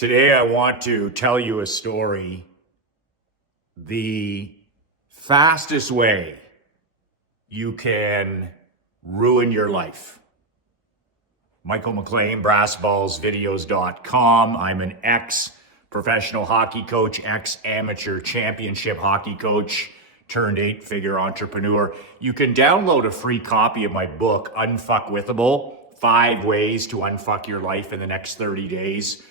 Today, I want to tell you a story. The fastest way you can ruin your life. Michael McLean, brassballsvideos.com. I'm an ex-professional hockey coach, ex-amateur championship hockey coach, turned 8-figure entrepreneur. You can download a free copy of my book, Unfuckwithable, 5 Ways to Unfuck Your Life in the Next 30 Days.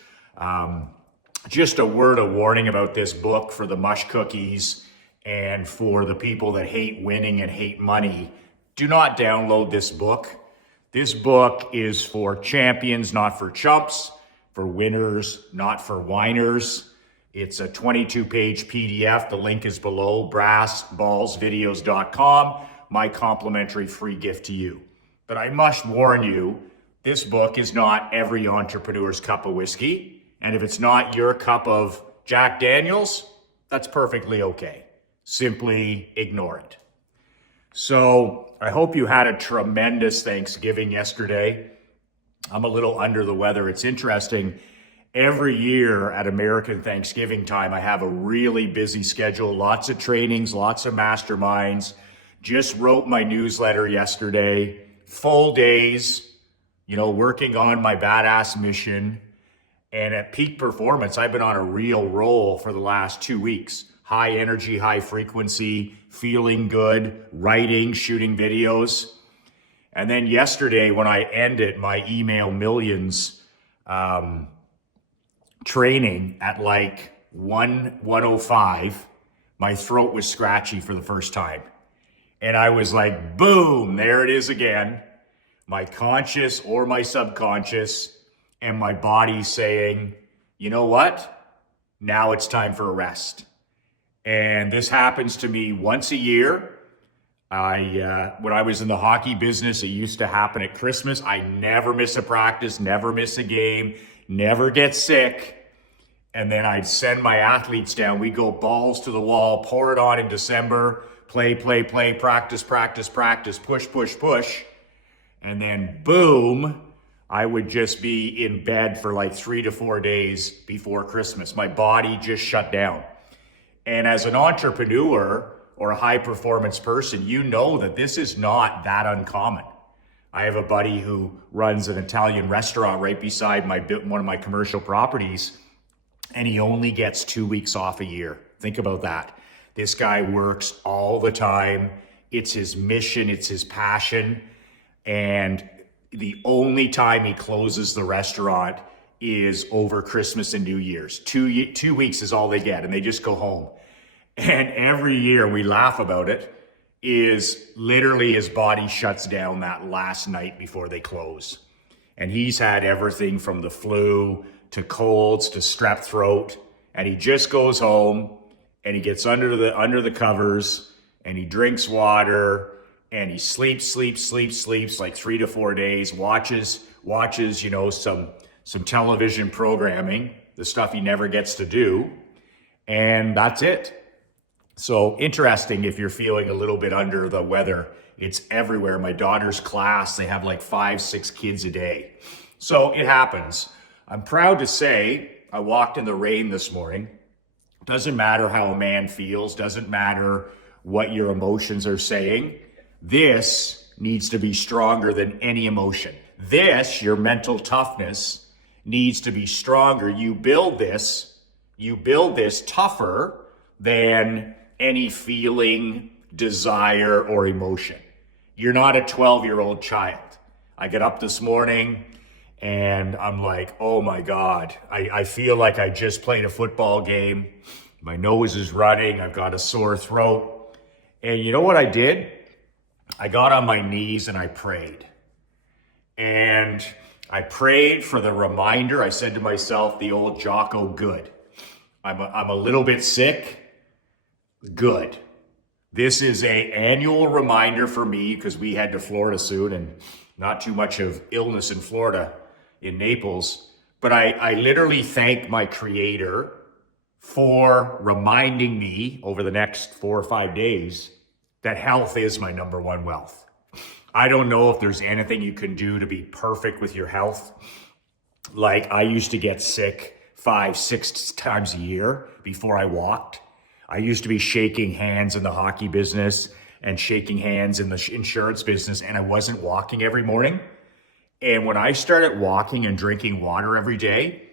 Just a word of warning about this book for the mush cookies and for the people that hate winning and hate money. Do not download this book. This book is for champions, not for chumps, for winners, not for whiners. It's a 22-page PDF. The link is below, brassballsvideos.com, my complimentary free gift to you. But I must warn you, this book is not every entrepreneur's cup of whiskey. And if it's not your cup of Jack Daniels, that's perfectly okay. Simply ignore it. So I hope you had a tremendous Thanksgiving yesterday. I'm a little under the weather. It's interesting. Every year at American Thanksgiving time, I have a really busy schedule, lots of trainings, lots of masterminds. Just wrote my newsletter yesterday, full days, working on my badass mission. And at peak performance, I've been on a real roll for the last 2 weeks. High energy, high frequency, feeling good, writing, shooting videos. And then yesterday when I ended my email millions training at like 1:05, my throat was scratchy for the first time. And I was like, boom, there it is again. My conscious or my subconscious and my body saying, you know what? Now it's time for a rest. And this happens to me once a year. When I was in the hockey business, it used to happen at Christmas. I never miss a practice, never miss a game, never get sick. And then I'd send my athletes down. We go balls to the wall, pour it on in December, play, practice, push. And then boom, I would just be in bed for like 3 to 4 days before Christmas. My body just shut down. And as an entrepreneur or a high performance person, you know that this is not that uncommon. I have a buddy who runs an Italian restaurant right beside one of my commercial properties, and he only gets 2 weeks off a year. Think about that. This guy works all the time. It's his mission, it's his passion. And the only time he closes the restaurant is over Christmas and New Year's. 2 weeks is all they get, and they just go home. And every year we laugh about it, is literally his body shuts down that last night before they close. And he's had everything from the flu to colds to strep throat, and he just goes home and he gets under the covers and he drinks water. And he sleeps like 3 to 4 days, watches, some television programming, the stuff he never gets to do. And that's it. So interesting if you're feeling a little bit under the weather. It's everywhere. My daughter's class, they have like 5-6 kids a day. So it happens. I'm proud to say I walked in the rain this morning. Doesn't matter how a man feels, doesn't matter what your emotions are saying. This needs to be stronger than any emotion. Your mental toughness needs to be stronger. You build this tougher than any feeling, desire, or emotion. You're not a 12-year-old child. I get up this morning and I'm like, oh my God, I feel like I just played a football game. My nose is running. I've got a sore throat. And you know what I did? I got on my knees and I prayed. And I prayed for the reminder. I said to myself, the old Jocko, good. I'm a little bit sick. Good. This is an annual reminder for me because we head to Florida soon and not too much of illness in Florida, in Naples. But I literally thank my Creator for reminding me over the next 4 or 5 days that health is my number one wealth. I don't know if there's anything you can do to be perfect with your health. Like, I used to get sick 5, 6 times a year before I walked. I used to be shaking hands in the hockey business and shaking hands in the insurance business, and I wasn't walking every morning. And when I started walking and drinking water every day,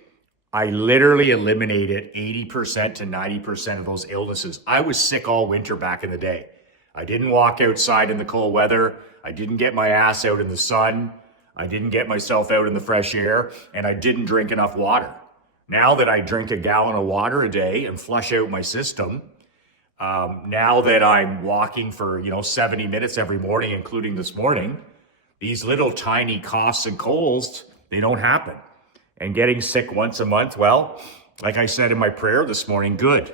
I literally eliminated 80% to 90% of those illnesses. I was sick all winter back in the day. I didn't walk outside in the cold weather. I didn't get my ass out in the sun. I didn't get myself out in the fresh air, and I didn't drink enough water. Now that I drink a gallon of water a day and flush out my system, now that I'm walking for 70 minutes every morning, including this morning, these little tiny coughs and colds, they don't happen. And getting sick once a month, well, like I said in my prayer this morning, good.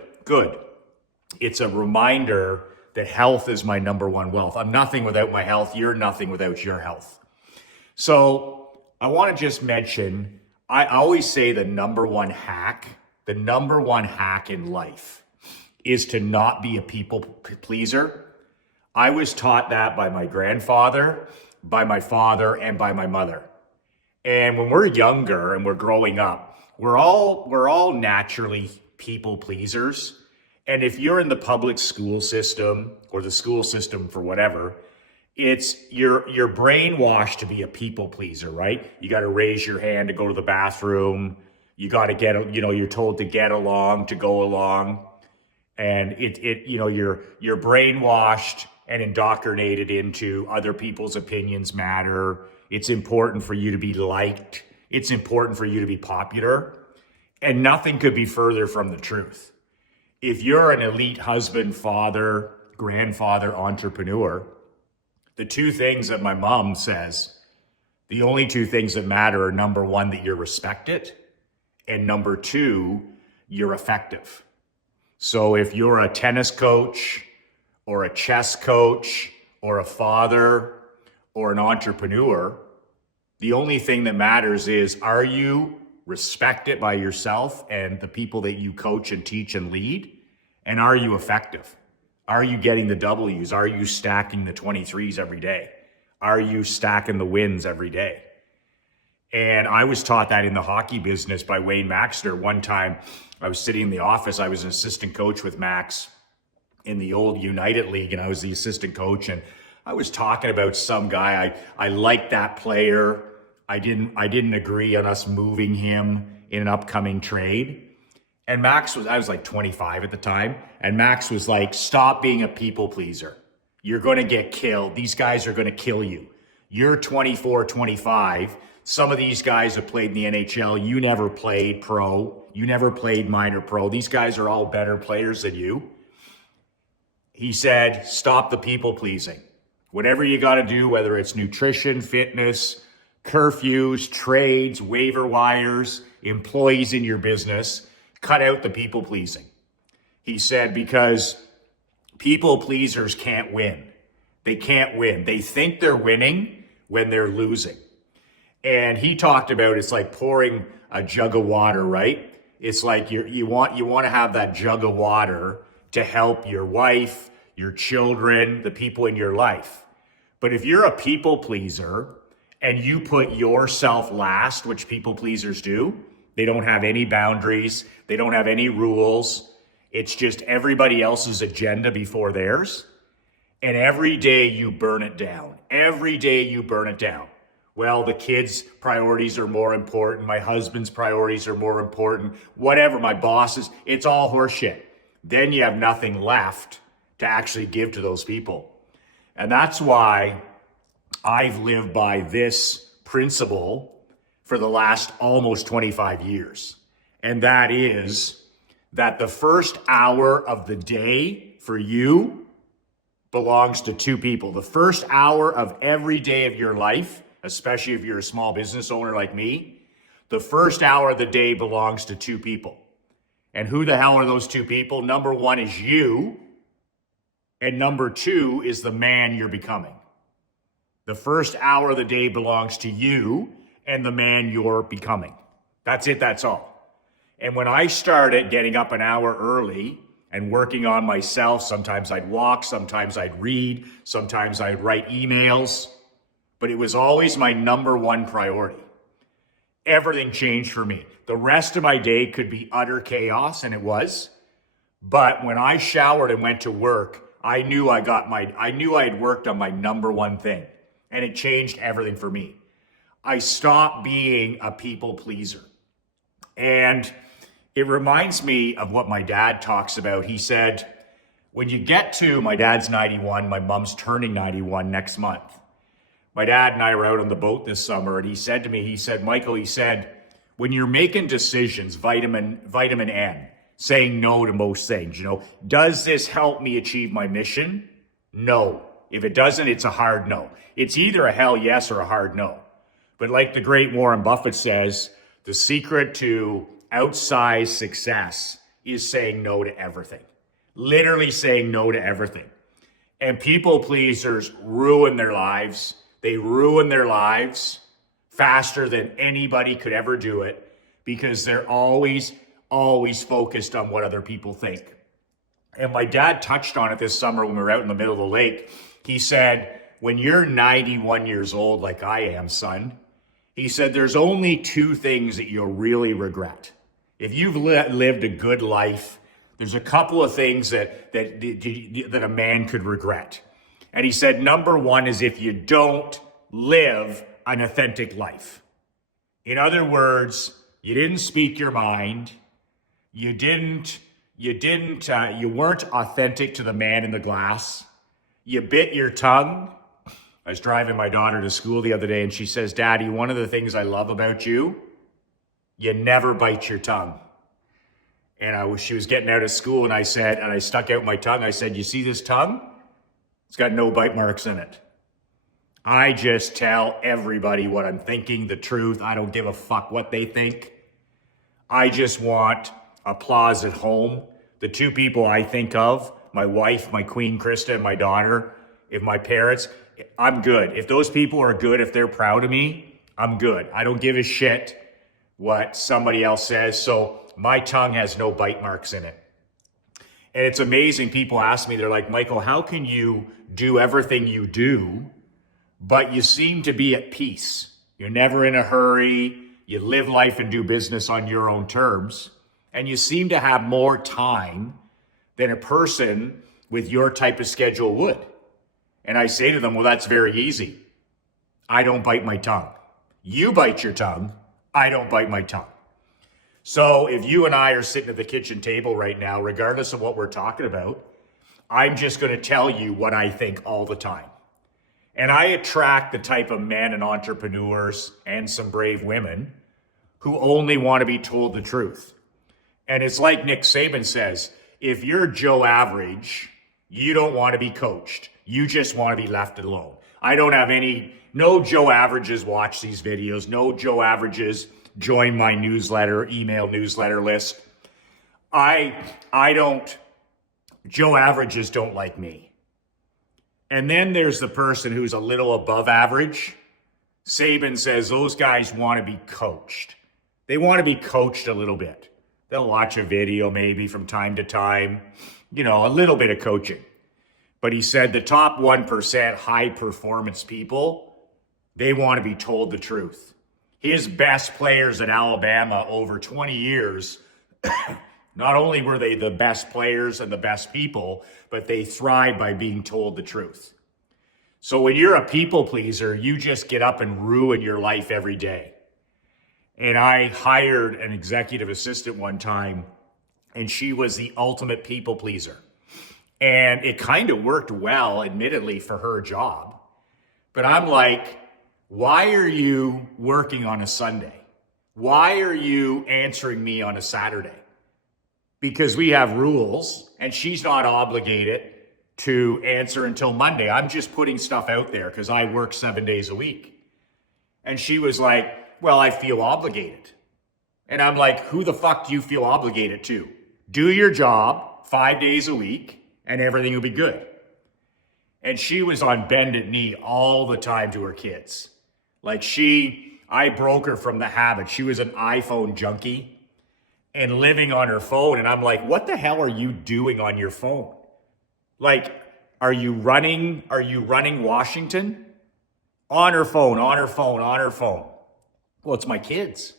It's a reminder that health is my number one wealth. I'm nothing without my health. You're nothing without your health. So I want to just mention, I always say the number one hack in life is to not be a people pleaser. I was taught that by my grandfather, by my father, and by my mother. And when we're younger and we're growing up, we're all naturally people pleasers. And if you're in the public school system or the school system for whatever, it's you're brainwashed to be a people pleaser, right? You got to raise your hand to go to the bathroom. You got to you're told to get along, to go along. And you're brainwashed and indoctrinated into other people's opinions matter. It's important for you to be liked. It's important for you to be popular. And nothing could be further from the truth. If you're an elite husband, father, grandfather, entrepreneur, the two things that my mom says, the only two things that matter are, number one, that you're respected, and number two, you're effective. So if you're a tennis coach or a chess coach or a father or an entrepreneur, the only thing that matters is, are you respected by yourself and the people that you coach and teach and lead? And are you effective? Are you getting the W's? Are you stacking the 23s every day? Are you stacking the wins every day? And I was taught that in the hockey business by Wayne Maxter. One time I was sitting in the office. I was an assistant coach with Max in the old United League, and I was the assistant coach. And I was talking about some guy. I liked that player. I didn't agree on us moving him in an upcoming trade. And I was like 25 at the time. And Max was like, stop being a people pleaser. You're going to get killed. These guys are going to kill you. You're 24, 25. Some of these guys have played in the NHL. You never played pro. You never played minor pro. These guys are all better players than you. He said, stop the people pleasing. Whatever you got to do, whether it's nutrition, fitness, curfews, trades, waiver wires, employees in your business, cut out the people pleasing. He said, because people pleasers can't win. They can't win. They think they're winning when they're losing. And he talked about, it's like pouring a jug of water, right? It's like you want to have that jug of water to help your wife, your children, the people in your life. But if you're a people pleaser and you put yourself last, which people pleasers do, they don't have any boundaries, they don't have any rules. It's just everybody else's agenda before theirs. And every day you burn it down. Every day you burn it down. Well, the kids' priorities are more important. My husband's priorities are more important. Whatever, my boss's, it's all horseshit. Then you have nothing left to actually give to those people. And that's why I've lived by this principle for the last almost 25 years. And that is that the first hour of the day for you belongs to two people. The first hour of every day of your life, especially if you're a small business owner like me, the first hour of the day belongs to two people. And who the hell are those two people? Number one is you, and number two is the man you're becoming. The first hour of the day belongs to you and the man you're becoming. That's it, that's all. And when I started getting up an hour early and working on myself, sometimes I'd walk, sometimes I'd read, sometimes I'd write emails, but it was always my number one priority. everything changed for me. The rest of my day could be utter chaos, and it was. But when I showered and went to work, I knew I had worked on my number one thing, and it changed everything for me. I stopped being a people pleaser. And it reminds me of what my dad talks about. He said, when you get to, my dad's 91, my mom's turning 91 next month. My dad and I were out on the boat this summer, and he said to me, Michael, when you're making decisions, vitamin N, saying no to most things, does this help me achieve my mission? No. If it doesn't, it's a hard no. It's either a hell yes or a hard no. But like the great Warren Buffett says, the secret to outsized success is saying no to everything. Literally saying no to everything. And people pleasers ruin their lives. They ruin their lives faster than anybody could ever do it because they're always focused on what other people think. And my dad touched on it this summer when we were out in the middle of the lake. He said, when you're 91 years old, like I am, son, he said, there's only two things that you'll really regret. If you've lived a good life, there's a couple of things that a man could regret. And he said, number one is if you don't live an authentic life. In other words, you didn't speak your mind. You weren't authentic to the man in the glass. You bit your tongue. I was driving my daughter to school the other day and she says, Daddy, one of the things I love about you, you never bite your tongue. And she was getting out of school and I stuck out my tongue. I said, you see this tongue? It's got no bite marks in it. I just tell everybody what I'm thinking, the truth. I don't give a fuck what they think. I just want applause at home. The two people I think of, my wife, my queen Krista, and my daughter, if my parents, I'm good. If those people are good, if they're proud of me, I'm good. I don't give a shit what somebody else says. So my tongue has no bite marks in it. And it's amazing. People ask me, they're like, Michael, how can you do everything you do, but you seem to be at peace? You're never in a hurry. You live life and do business on your own terms. And you seem to have more time than a person with your type of schedule would. And I say to them, well, that's very easy. I don't bite my tongue. You bite your tongue. I don't bite my tongue. So if you and I are sitting at the kitchen table right now, regardless of what we're talking about, I'm just going to tell you what I think all the time. And I attract the type of men and entrepreneurs and some brave women who only want to be told the truth. And it's like Nick Saban says, if you're Joe Average, you don't want to be coached. You just want to be left alone. I don't have no Joe Averages watch these videos. No Joe Averages join my email newsletter list. Joe Averages don't like me. And then there's the person who's a little above average. Saban says those guys want to be coached. They want to be coached a little bit. They'll watch a video maybe from time to time, a little bit of coaching. But he said the top 1% high performance people, they want to be told the truth. His best players at Alabama over 20 years, not only were they the best players and the best people, but they thrive by being told the truth. So when you're a people pleaser, you just get up and ruin your life every day. And I hired an executive assistant one time, and she was the ultimate people pleaser. And it kind of worked well, admittedly, for her job. But I'm like, why are you working on a Sunday? Why are you answering me on a Saturday? Because we have rules, and she's not obligated to answer until Monday. I'm just putting stuff out there because I work 7 days a week. And she was like, well, I feel obligated. And I'm like, who the fuck do you feel obligated to? Do your job 5 days a week and everything will be good. And she was on bended knee all the time to her kids. I broke her from the habit. She was an iPhone junkie and living on her phone. And I'm like, what the hell are you doing on your phone? Are you running Washington? On her phone. Well, it's my kids.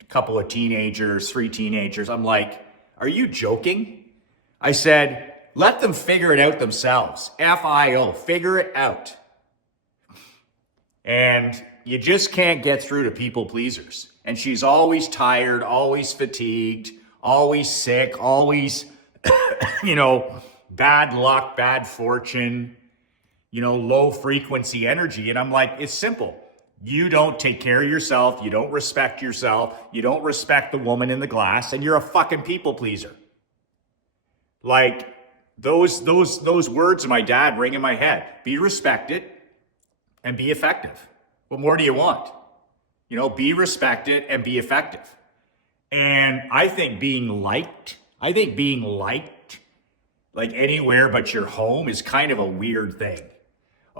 A couple of teenagers, 3 teenagers. I'm like, are you joking? I said, let them figure it out themselves. FIO, figure it out. And you just can't get through to people pleasers. And she's always tired, always fatigued, always sick, always, bad luck, bad fortune, low frequency energy. And I'm like, it's simple. You don't take care of yourself. You don't respect yourself. You don't respect the woman in the glass, and you're a fucking people pleaser. Like those words of my dad ring in my head. Be respected and be effective. What more do you want? Be respected and be effective. And I think being liked, like anywhere but your home, is kind of a weird thing.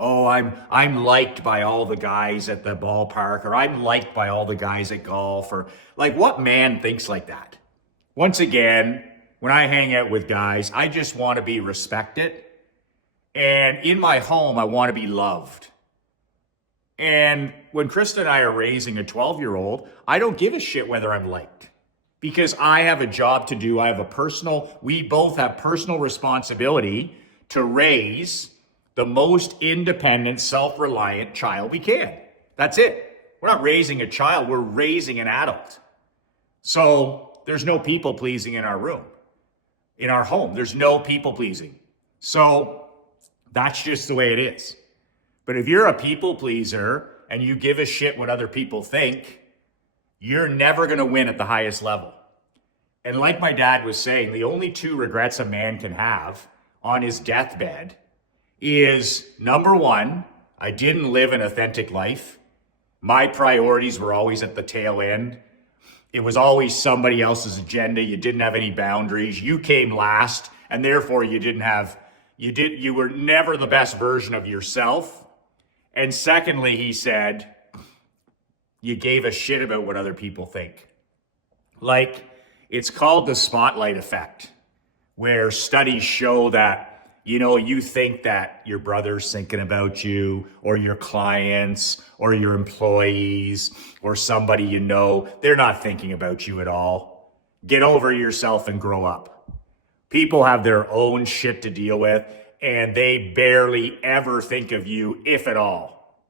Oh, I'm liked by all the guys at the ballpark, or I'm liked by all the guys at golf, or like, what man thinks like that? Once again, when I hang out with guys, I just want to be respected. And in my home, I want to be loved. And when Krista and I are raising a 12-year-old, I don't give a shit whether I'm liked. Because I have a job to do. We both have personal responsibility to raise the most independent, self-reliant child we can. That's it. We're not raising a child, we're raising an adult. So there's no people pleasing in our room. In our home, there's no people pleasing. So that's just the way it is. But if you're a people pleaser and you give a shit what other people think, you're never going to win at the highest level. And like my dad was saying, the only 2 regrets a man can have on his deathbed is, number 1, I didn't live an authentic life. My priorities were always at the tail end. It was always somebody else's agenda. You didn't have any boundaries. You came last, and therefore you were never the best version of yourself. And secondly, he said, you gave a shit about what other people think. Like, it's called the spotlight effect, where studies show that, you think that your brother's thinking about you, or your clients, or your employees, or somebody they're not thinking about you at all. Get over yourself and grow up. People have their own shit to deal with, and they barely ever think of you, if at all.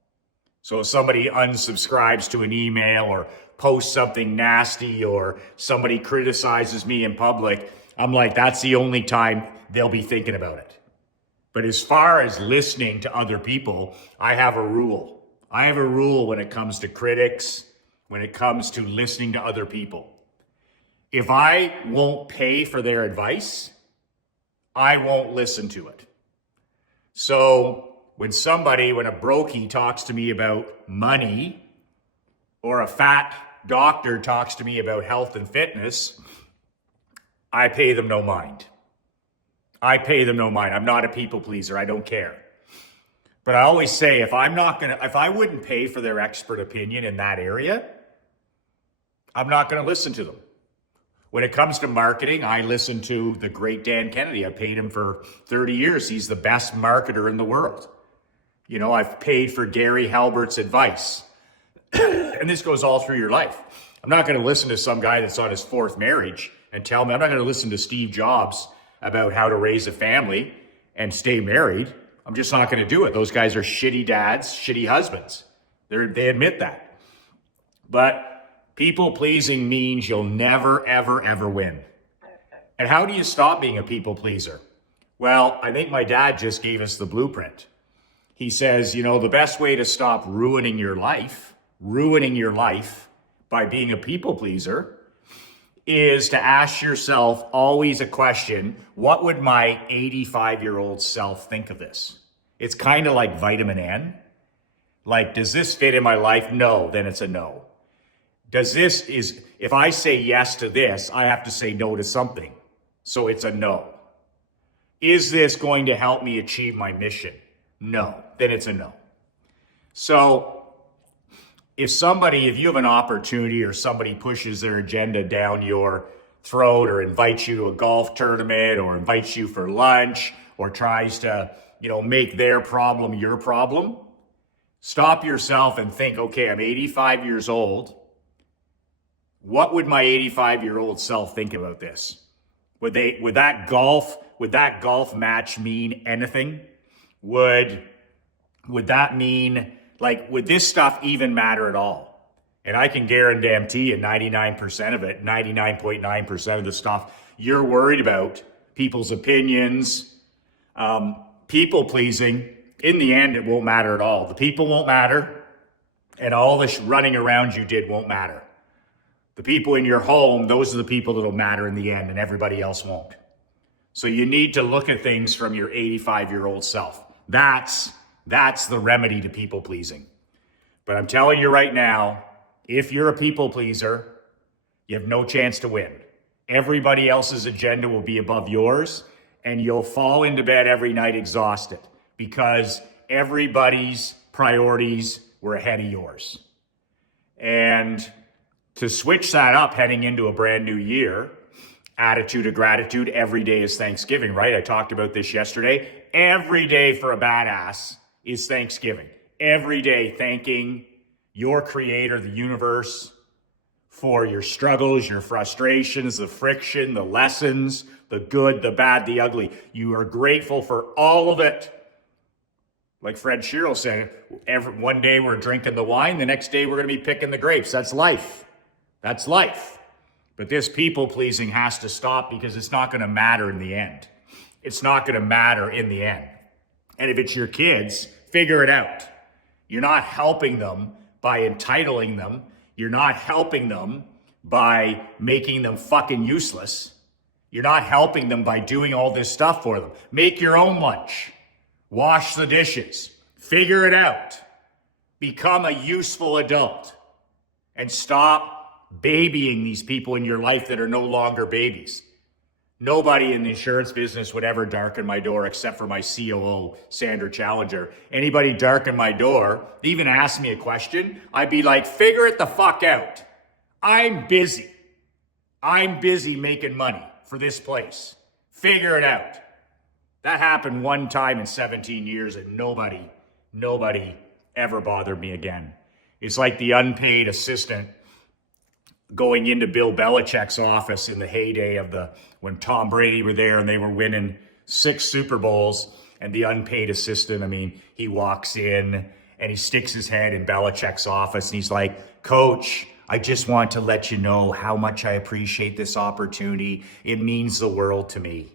So if somebody unsubscribes to an email or posts something nasty, or somebody criticizes me in public, I'm like, that's the only time they'll be thinking about it. But as far as listening to other people, I have a rule. I have a rule when it comes to critics, when it comes to listening to other people. If I won't pay for their advice, I won't listen to it. So when a brokey talks to me about money, or a fat doctor talks to me about health and fitness, I pay them no mind. I'm not a people pleaser. I don't care. But I always say, if I wouldn't pay for their expert opinion in that area, I'm not going to listen to them. When it comes to marketing, I listen to the great Dan Kennedy. I paid him for 30 years. He's the best marketer in the world. I've paid for Gary Halbert's advice. And this goes all through your life. I'm not going to listen to some guy that's on his 4th marriage and tell me. I'm not going to listen to Steve Jobs about how to raise a family and stay married. I'm just not going to do it. Those guys are shitty dads, shitty husbands. They admit that. But people pleasing means you'll never, ever, ever win. And how do you stop being a people pleaser? Well, I think my dad just gave us the blueprint. He says, the best way to stop ruining your life by being a people pleaser, is to ask yourself always a question: what would my 85-year-old self think of this? It's kind of like vitamin N. Like, does this fit in my life? No, then it's a no. If I say yes to this, I have to say no to something. So it's a no. Is this going to help me achieve my mission? No, then it's a no. So if you have an opportunity, or somebody pushes their agenda down your throat, or invites you to a golf tournament, or invites you for lunch, or tries to, make their problem your problem, stop yourself and think, okay, I'm 85 years old. What would my 85-year-old self think about this? Would that golf match mean anything? Would that mean, like, would this stuff even matter at all? And I can guarantee you 99% of it, 99.9% of the stuff you're worried about, people's opinions, people pleasing, in the end, it won't matter at all. The people won't matter, and all this running around you did won't matter. The people in your home, those are the people that'll matter in the end, and everybody else won't. So you need to look at things from your 85-year-old self. That's the remedy to people pleasing. But I'm telling you right now, if you're a people pleaser, you have no chance to win. Everybody else's agenda will be above yours, and you'll fall into bed every night exhausted because everybody's priorities were ahead of yours. And to switch that up heading into a brand new year, attitude of gratitude, every day is Thanksgiving, right? I talked about this yesterday. Every day for a badass is Thanksgiving. Every day thanking your creator, the universe, for your struggles, your frustrations, the friction, the lessons, the good, the bad, the ugly. You are grateful for all of it. Like Fred Sherrill said, one day we're drinking the wine, the next day we're going to be picking the grapes. That's life. That's life. But this people pleasing has to stop because it's not going to matter in the end. It's not going to matter in the end. And if it's your kids, figure it out. You're not helping them by entitling them. You're not helping them by making them fucking useless. You're not helping them by doing all this stuff for them. Make your own lunch. Wash the dishes. Figure it out. Become a useful adult. And stop babying these people in your life that are no longer babies. Nobody in the insurance business would ever darken my door except for my COO, Sandra Challenger. Anybody darken my door, even ask me a question, I'd be like, figure it the fuck out. I'm busy. I'm busy making money for this place. Figure it out. That happened one time in 17 years and nobody ever bothered me again. It's like the unpaid assistant going into Bill Belichick's office in the heyday of when Tom Brady were there and they were winning 6 Super Bowls, and the unpaid assistant, he walks in and he sticks his head in Belichick's office and he's like, Coach, I just want to let you know how much I appreciate this opportunity. It means the world to me.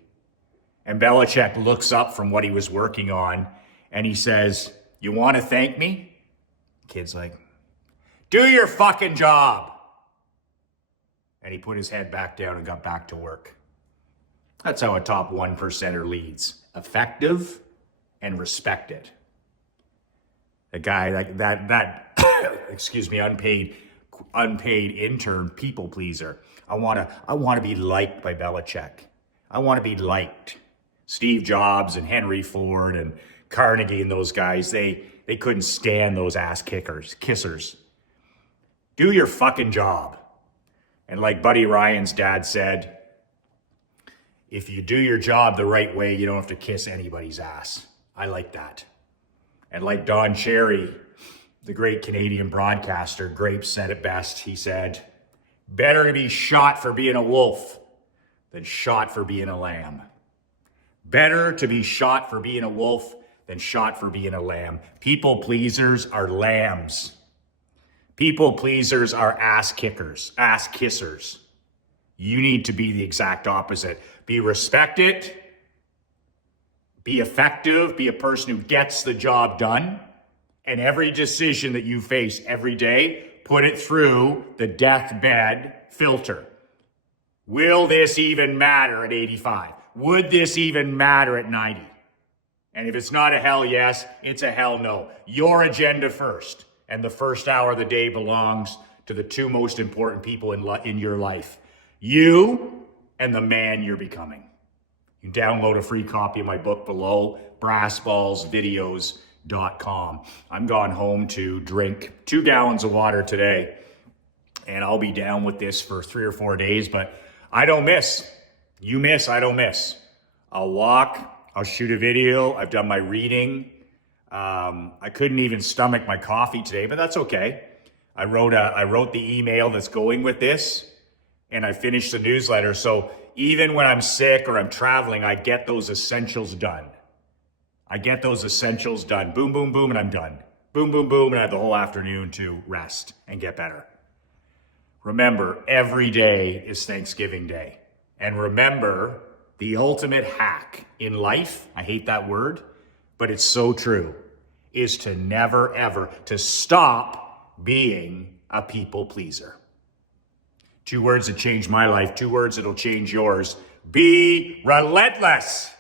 And Belichick looks up from what he was working on and he says, you want to thank me? Kid's like, do your fucking job. And he put his head back down and got back to work. That's how a top 1%er leads. Effective and respected. A guy like that excuse me, unpaid intern people pleaser. I want to be liked by Belichick. I want to be liked. Steve Jobs and Henry Ford and Carnegie and those guys, they couldn't stand those ass kissers. Do your fucking job. And like Buddy Ryan's dad said, if you do your job the right way, you don't have to kiss anybody's ass. I like that. And like Don Cherry, the great Canadian broadcaster, Grapes said it best. He said, better to be shot for being a wolf than shot for being a lamb. Better to be shot for being a wolf than shot for being a lamb. People pleasers are lambs. People pleasers are ass kissers. You need to be the exact opposite. Be respected, be effective, be a person who gets the job done, and every decision that you face every day, put it through the deathbed filter. Will this even matter at 85? Would this even matter at 90? And if it's not a hell yes, it's a hell no. Your agenda first. And the first hour of the day belongs to the 2 most important people in your life. You and the man you're becoming. You can download a free copy of my book below, brassballsvideos.com. I'm gone home to drink 2 gallons of water today. And I'll be down with this for 3 or 4 days, but I don't miss. You miss, I don't miss. I'll walk, I'll shoot a video, I've done my reading. I couldn't even stomach my coffee today, but that's okay. I wrote the email that's going with this, and I finished the newsletter. So even when I'm sick or I'm traveling, I get those essentials done. I get those essentials done. Boom, boom, boom, and I'm done. Boom, boom, boom, and I have the whole afternoon to rest and get better. Remember, every day is Thanksgiving Day. And remember, the ultimate hack in life, I hate that word, but it's so true, is to never, ever, to stop being a people pleaser. 2 words that changed my life, 2 words that'll change yours. Be relentless.